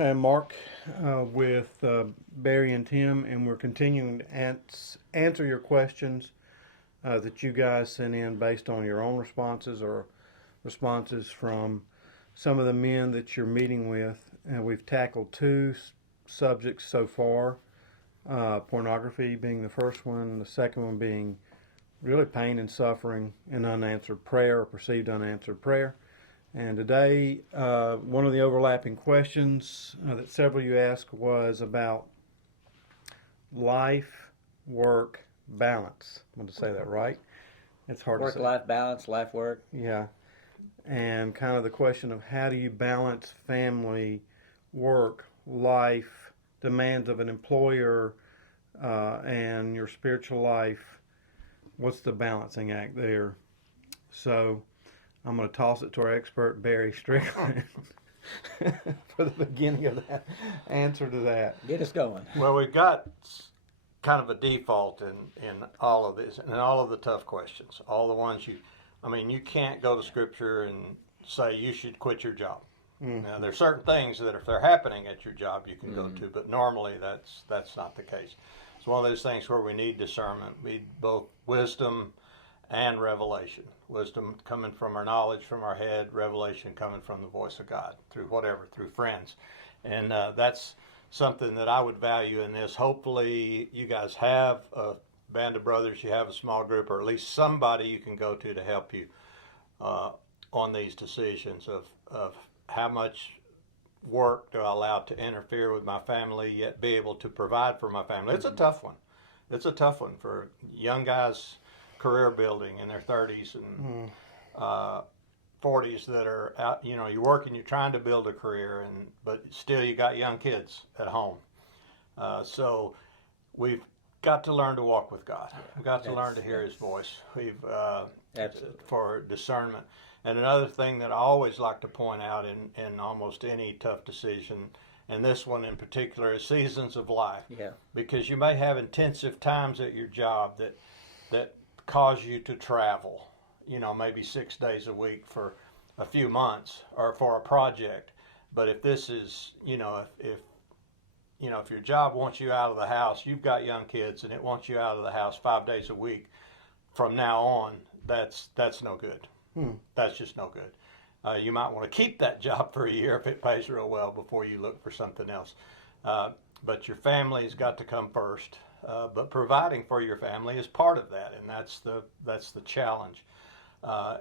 Hi, Mark, with Barry and Tim, and we're continuing to answer your questions that you guys sent in based on your own responses or responses from some of the men that you're meeting with. And we've tackled two subjects so far, pornography being the first one, the second one being really pain and suffering and unanswered prayer or perceived unanswered prayer. And today, one of the overlapping questions that several of you asked was about life work balance. I want to say that right. It's hard to say. Work-life balance, life work. Yeah. And kind of the question of how do you balance family, work, life, demands of an employer, and your spiritual life. What's the balancing act there? So I'm going to toss it to our expert, Barry Strickland, for the beginning of that answer to that. Get us going. Well, we've got kind of a default in all of this, and all of the tough questions, all the ones you can't go to Scripture and say you should quit your job. Mm-hmm. Now, there's certain things that if they're happening at your job, you can go to, but normally that's not the case. It's one of those things where we need discernment, we need both wisdom and revelation. Wisdom coming from our knowledge from our head, revelation coming from the voice of God through friends. And that's something that I would value in this. Hopefully you guys have a band of brothers, you have a small group, or at least somebody you can go to help you on these decisions of how much work do I allow to interfere with my family, yet be able to provide for my family. It's a tough one. It's a tough one for young guys career building in their 30s and 40s that are out, you're working, you're trying to build a career, but still you got young kids at home. So we've got to learn to walk with God. We've got to learn to hear His voice. For discernment. And another thing that I always like to point out in almost any tough decision, and this one in particular, is seasons of life. Yeah. Because you may have intensive times at your job that cause you to travel, maybe 6 days a week for a few months or for a project. But if this is, if your job wants you out of the house, you've got young kids and it wants you out of the house 5 days a week from now on, that's no good. That's just no good. You might want to keep that job for a year if it pays real well before you look for something else. But your family's got to come first. But providing for your family is part of that, and that's the challenge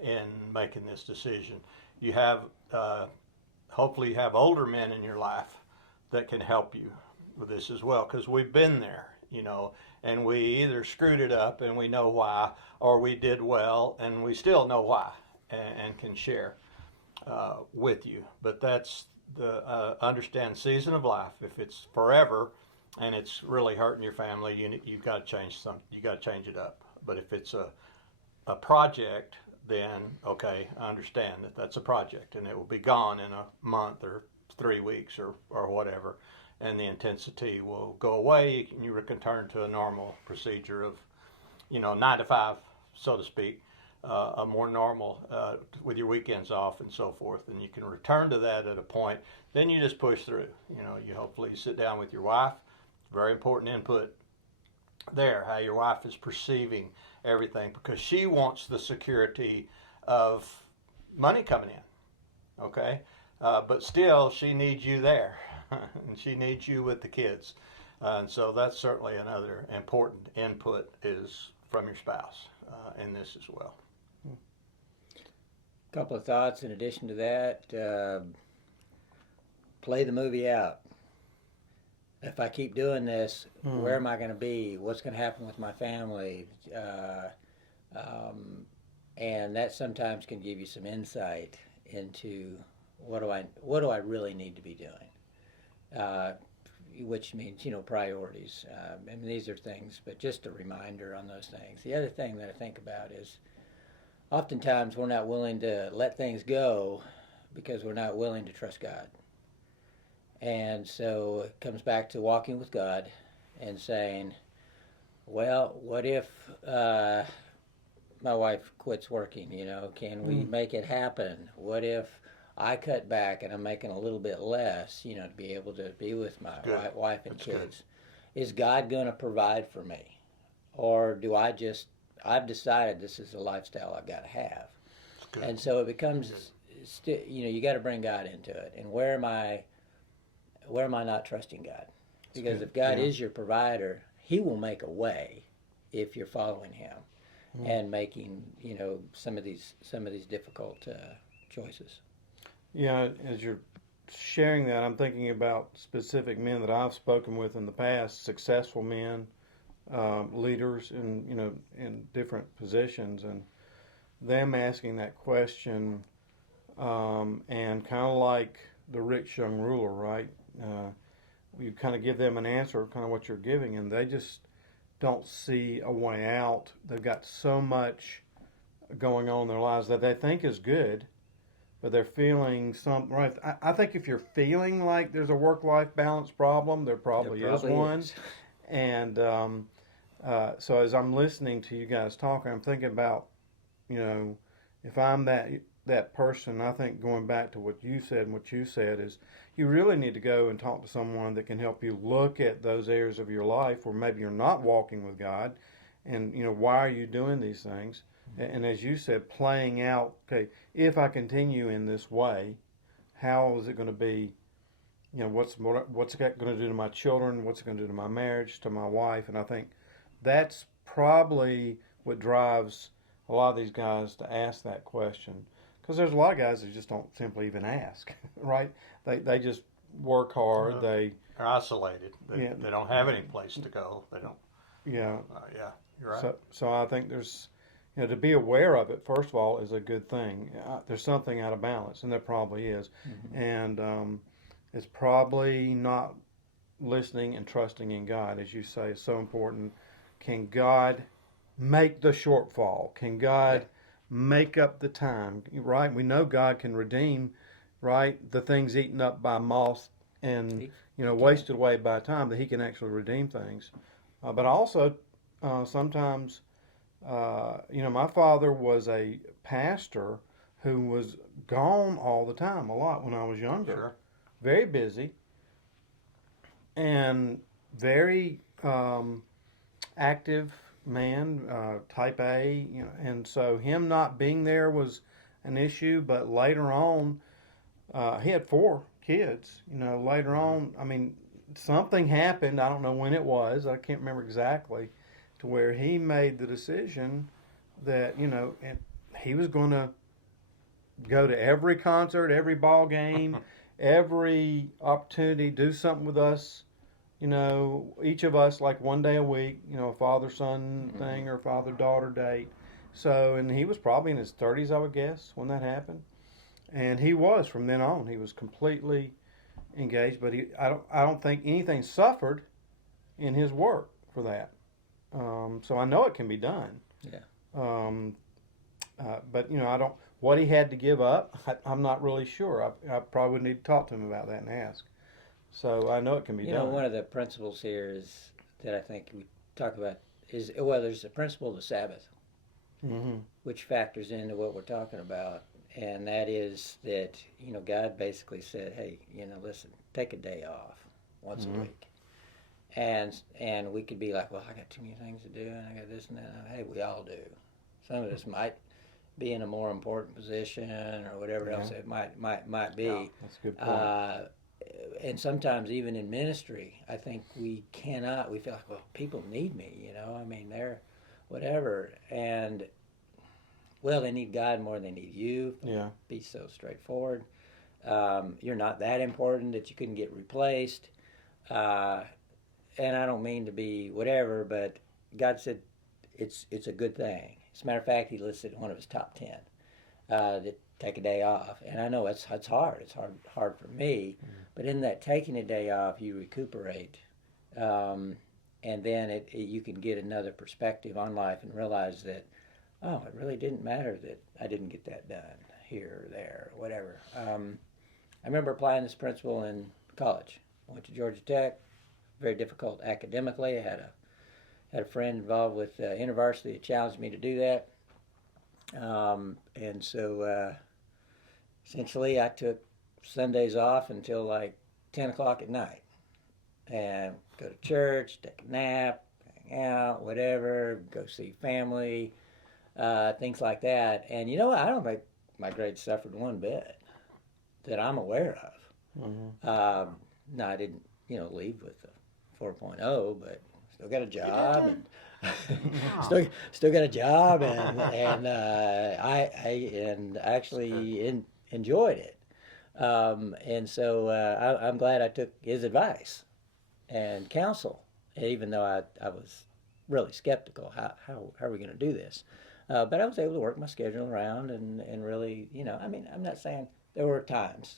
in making this decision. You have hopefully you have older men in your life that can help you with this as well, because we've been there, and we either screwed it up and we know why, or we did well and we still know why and can share with you. But that's the understand season of life. If it's forever and it's really hurting your family, you've got to change something. You got to change it up. But if it's a project, then okay, I understand that that's a project and it will be gone in a month or 3 weeks or whatever, and the intensity will go away. You can return to a normal procedure of 9 to 5, so to speak, a more normal with your weekends off and so forth, and you can return to that at a point. Then you just push through. You hopefully sit down with your wife. Very important input there, how your wife is perceiving everything, because she wants the security of money coming in, okay? But still, she needs you there, and she needs you with the kids. And so that's certainly another important input is from your spouse in this as well. A couple of thoughts in addition to that. Play the movie out. If I keep doing this, where am I going to be? What's going to happen with my family? And that sometimes can give you some insight into what do I really need to be doing, which means priorities. I mean, these are things, but just a reminder on those things. The other thing that I think about is oftentimes we're not willing to let things go because we're not willing to trust God. And so it comes back to walking with God and saying, well, what if my wife quits working? Can we make it happen? What if I cut back and I'm making a little bit less, to be able to be with my wife and That's kids. Is God going to provide for me? Or do I've decided this is a lifestyle I've got to have. And so it becomes, you got to bring God into it. And where am I not trusting God? Because if God is your provider, He will make a way if you're following Him and making, some of these difficult choices. Yeah, as you're sharing that, I'm thinking about specific men that I've spoken with in the past, successful men, leaders in different positions, and them asking that question, and kind of like the rich young ruler, right? You kind of give them an answer, kind of what you're giving, and they just don't see a way out. They've got so much going on in their lives that they think is good, but they're feeling right. I think if you're feeling like there's a work-life balance problem, there probably is one. And so as I'm listening to you guys talking, I'm thinking about, if I'm that person, I think going back to what you said and what you said is you really need to go and talk to someone that can help you look at those areas of your life where maybe you're not walking with God, and why are you doing these things? And as you said, playing out, okay, if I continue in this way, how is it going to be? What's it going to do to my children? What's it going to do to my marriage, to my wife? And I think that's probably what drives a lot of these guys to ask that question. Because there's a lot of guys that just don't simply even ask, right? They just work hard. They're isolated. They don't have any place to go. They don't. Yeah. Yeah, you're right. So I think there's, to be aware of it, first of all, is a good thing. There's something out of balance, and there probably is. Mm-hmm. And it's probably not listening and trusting in God, as you say, is so important. Can God make the shortfall? Can God make up the time? Right? We know God can redeem, right, the things eaten up by moth and wasted away by time, that He can actually redeem things. But also sometimes, my father was a pastor who was gone all the time, a lot when I was younger. Sure. Very busy and very active man, type A, and so him not being there was an issue. But later on, he had 4 kids. Later on, I mean, something happened. I don't know when it was. I can't remember exactly, to where he made the decision that and he was going to go to every concert, every ball game, every opportunity, do something with us. Each of us, like one day a week, a father-son thing or father-daughter date. So, and he was probably in his 30s, I would guess, when that happened. And he was, from then on, he was completely engaged. But I don't think anything suffered in his work for that. So I know it can be done. Yeah. But what he had to give up, I'm not really sure. I probably would need to talk to him about that and ask. So I know it can be done. One of the principles here is that I think we talk about is, there's a principle of the Sabbath, which factors into what we're talking about, and that is that God basically said, hey, listen, take a day off once a week, and we could be like, well, I got too many things to do, and I got this and that. Hey, we all do. Some of us might be in a more important position or whatever else it might be. Yeah, that's a good point. And sometimes even in ministry, I think we feel like, well, people need me, I mean, they're whatever. And, well, they need God more than they need you. Yeah. Be so straightforward. You're not that important that you couldn't get replaced. And I don't mean to be whatever, but God said it's a good thing. As a matter of fact, He listed one of His top 10 that take a day off. And I know it's hard. It's hard for me. But in that taking a day off, you recuperate. And then you can get another perspective on life and realize that, oh, it really didn't matter that I didn't get that done here or there or whatever. I remember applying this principle in college. I went to Georgia Tech, very difficult academically. I had a friend involved with InterVarsity that challenged me to do that. And so essentially I took Sundays off until like 10 o'clock at night and go to church, take a nap, hang out, whatever, go see family, things like that. And you know what? I don't think my grades suffered one bit that I'm aware of. No, I didn't, leave with a 4.0, but still got a job and still got a job, and I actually enjoyed it. And so I'm glad I took his advice and counsel, even though I was really skeptical. How are we going to do this? But I was able to work my schedule around and really, I mean, I'm not saying there were times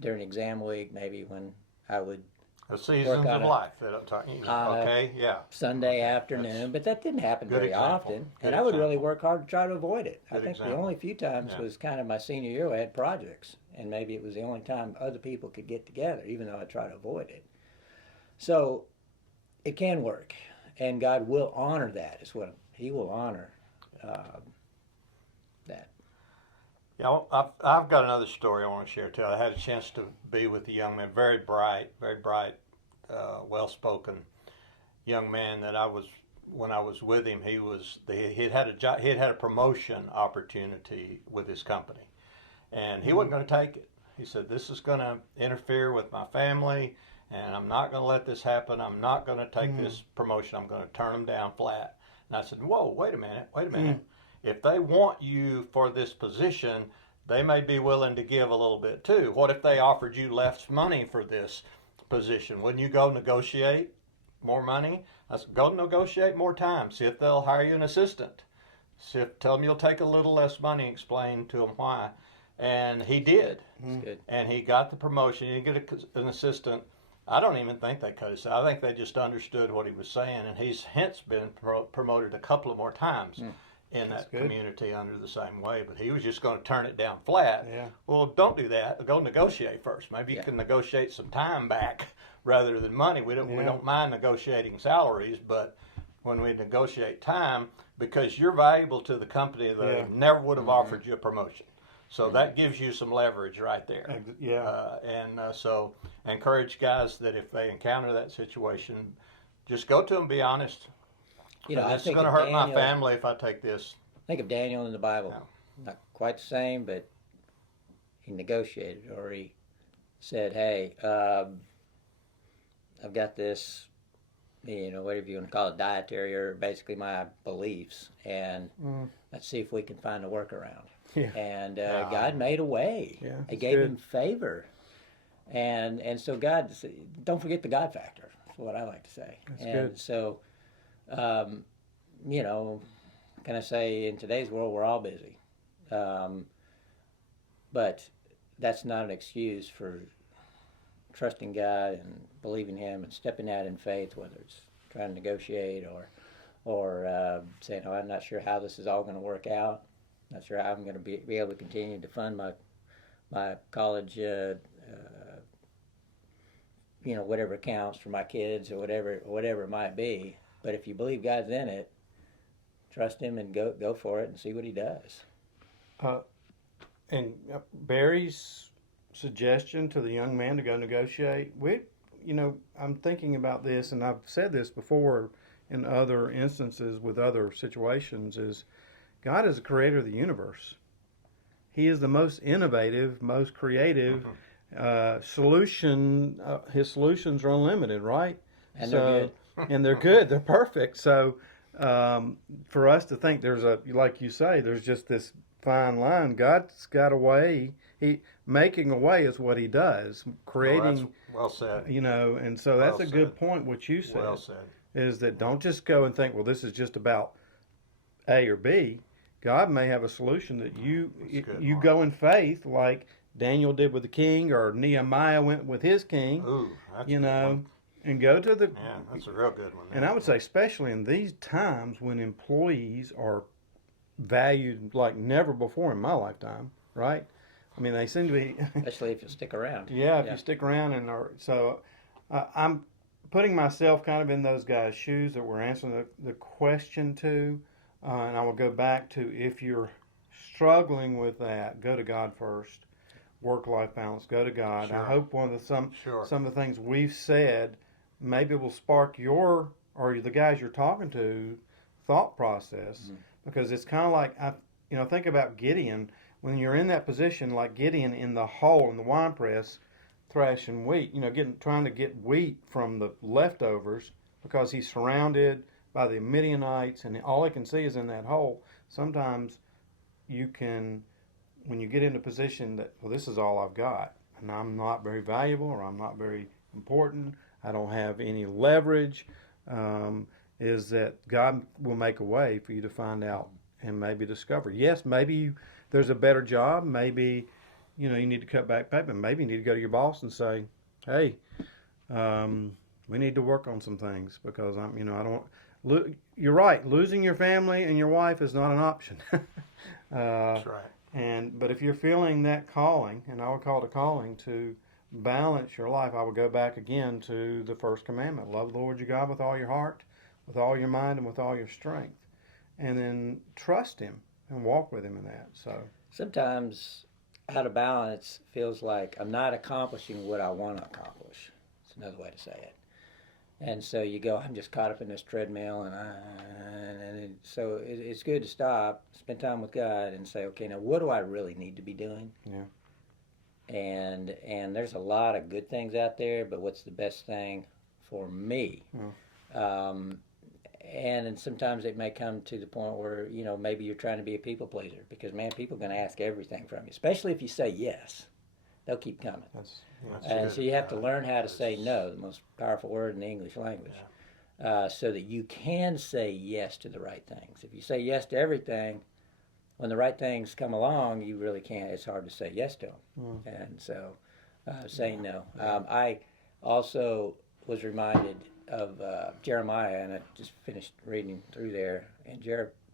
during exam week maybe when I would The seasons of life that I'm talking. Okay, yeah. Sunday afternoon, but that didn't happen Good very example. often, Good and I would really example. work hard to try to avoid it. I Good think the example. only few times Yeah. was kind of my senior year where I had projects, and maybe it was the only time other people could get together, even though I try to avoid it. So it can work, and God will honor that. Is what He will honor that. Yeah, well, I've got another story I want to share too. I had a chance to be with a young man, very bright, well-spoken young man. That when I was with him, he'd had a job, he'd had a promotion opportunity with his company, and he wasn't going to take it. He said, "This is going to interfere with my family, and I'm not going to let this happen. I'm not going to take this promotion. I'm going to turn them down flat." And I said, "Whoa, wait a minute. If they want you for this position, they may be willing to give a little bit too. What if they offered you less money for this position? Wouldn't you go negotiate more money?" I said, "Go negotiate more time. See if they'll hire you an assistant. Tell them you'll take a little less money. Explain to them why." And he did. That's good. And he got the promotion. He didn't get an assistant. I don't even think they cut his salary. I think they just understood what he was saying, and he's hence been promoted a couple of more times in That's that good. community under the same way. But he was just going to turn it down flat. Yeah. Well, don't do that. Go negotiate first. Maybe you Yeah. can negotiate some time back rather than money. We don't mind negotiating salaries, but when we negotiate time, because you're valuable to the company, they never would have offered you a promotion. So that gives you some leverage right there. So I encourage guys that if they encounter that situation, just go to them, be honest. I It's think going to of hurt my Daniel. family if I take this. Think of Daniel in the Bible. Yeah. Not quite the same, but he negotiated, or he said, "Hey, I've got this, whatever you want to call it, dietary, or basically my beliefs, and let's see if we can find a workaround." Yeah. And God made a way. Yeah, He that's gave good. him favor, and so God, don't forget the God factor. That's what I like to say. That's and good. so, can I say in today's world we're all busy, but that's not an excuse for trusting God and believing Him and stepping out in faith, whether it's trying to negotiate or saying, "Oh, I'm not sure how this is all going to work out. Not sure how I'm going to be able to continue to fund my college, whatever counts for my kids or whatever it might be." But if you believe God's in it, trust Him and go for it and see what He does. And Barry's suggestion to the young man to go negotiate, I'm thinking about this, and I've said this before in other instances with other situations, is God is the creator of the universe. He is the most innovative, most creative solution. His solutions are unlimited, right? And they're good. And they're good. They're perfect. So for us to think like you say, there's just this fine line. God's got a way. Making a way is what He does. Creating. Well said. And so that's Well a good said. point. What you said. Well said. Is that don't just go and think, well, this is just about A or B. God may have a solution that you Mark. go in faith, like Daniel did with the king, or Nehemiah went with his king. Ooh, that's a good one. And go to the. Yeah, that's a real good one. And I would say, especially in these times when employees are valued like never before in my lifetime, right? I mean, they seem to be. Especially if you stick around. If you stick around I'm putting myself kind of in those guys' shoes that we're answering the question to, and I will go back to if you're struggling with that, go to God first. Work-life balance, go to God. Sure. I hope Sure. some of the things we've said maybe will spark your or the guys you're talking to thought process, because it's kind of like think about Gideon when you're in that position, like Gideon in the hole in the wine press, thrashing wheat. Trying to get wheat from the leftovers because he's surrounded by the Midianites and all he can see is in that hole. Sometimes you can, when you get in a position that, well, this is all I've got, and I'm not very valuable or I'm not very important, I don't have any leverage, is that God will make a way for you to find out and maybe discover. Yes, maybe there's a better job. Maybe, you need to cut back pay, but maybe you need to go to your boss and say, hey, we need to work on some things because I don't. You're right. Losing your family and your wife is not an option. That's right. But if you're feeling that calling, and I would call it a calling to balance your life, I would go back again to the first commandment: love the Lord your God with all your heart, with all your mind, and with all your strength, and then trust Him and walk with Him in that. So sometimes out of balance feels like I'm not accomplishing what I want to accomplish. It's another way to say it. And so you go, I'm just caught up in this treadmill, so it's good to stop, spend time with God, and say, okay, now what do I really need to be doing? Yeah. And there's a lot of good things out there, but what's the best thing for me? Yeah. And sometimes it may come to the point where maybe you're trying to be a people pleaser because people are going to ask everything from you, especially if you say yes. They'll keep coming. And so you have to learn how to say no, the most powerful word in the English language, so that you can say yes to the right things. If you say yes to everything, when the right things come along, you really can't. It's hard to say yes to them. And so saying no. I also was reminded of Jeremiah, and I just finished reading through there. And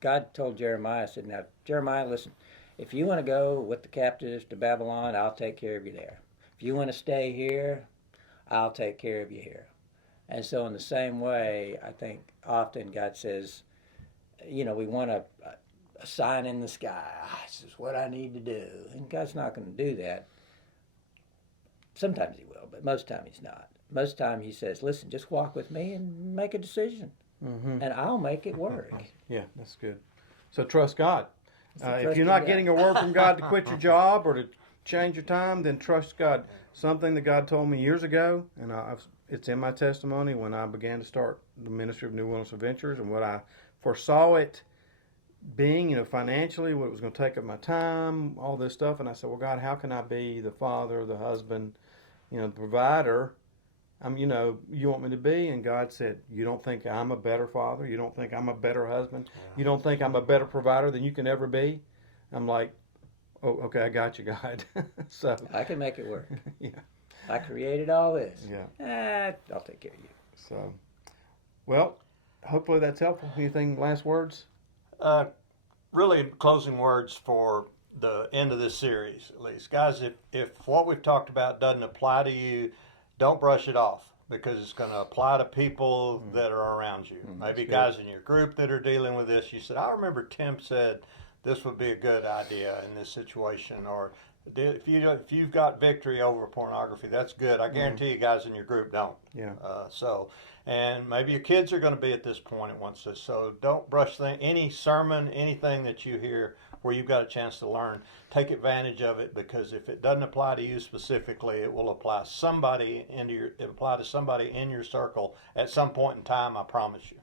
God told Jeremiah, said, now, Jeremiah, listen, if you want to go with the captives to Babylon, I'll take care of you there. If you want to stay here, I'll take care of you here. And so in the same way, I think often God says, we want a sign in the sky. This is what I need to do. And God's not going to do that. Sometimes He will, but most time He's not. Most time He says, listen, just walk with me and make a decision. And I'll make it work. Yeah, that's good. So trust God. If you're not getting a word from God to quit your job or to change your time, then trust God. Something that God told me years ago, and it's in my testimony when I began to start the ministry of New Wilderness Adventures, and what I foresaw it being, financially, what it was going to take up my time, all this stuff. And I said, well, God, how can I be the father, the husband, the provider? You want me to be? And God said, you don't think I'm a better father? You don't think I'm a better husband? You don't think I'm a better provider than you can ever be? I'm like, oh, okay, I got you, God. So I can make it work. Yeah. I created all this. Yeah. I'll take care of you. So, well, hopefully that's helpful. Anything, last words? Really, closing words for the end of this series, at least. Guys, if what we've talked about doesn't apply to you, don't brush it off, because it's going to apply to people that are around you. Maybe guys in your group that are dealing with this. You said, I remember Tim said this would be a good idea in this situation. Or if you've got victory over pornography, that's good. I guarantee you guys in your group don't. Yeah. And maybe your kids are going to be at this point at once. So don't brush any sermon, anything that you hear where you've got a chance to learn. Take advantage of it, because if it doesn't apply to you specifically, it will apply to somebody in your circle at some point in time. I promise you.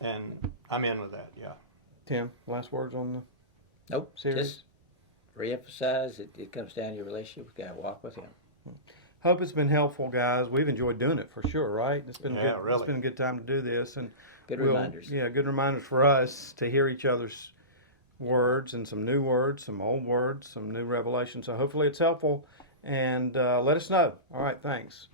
And I'm in with that. Yeah. Tim, last words on the Nope. series? Just reemphasize it comes down to your relationship with God. Walk with Him. Hope it's been helpful, guys. We've enjoyed doing it for sure, right? It's been good. Really. It's been a good time to do this, and Good reminders. Yeah, good reminders for us to hear each other's words, and some new words, some old words, some new revelations. So hopefully it's helpful, and let us know. All right, thanks.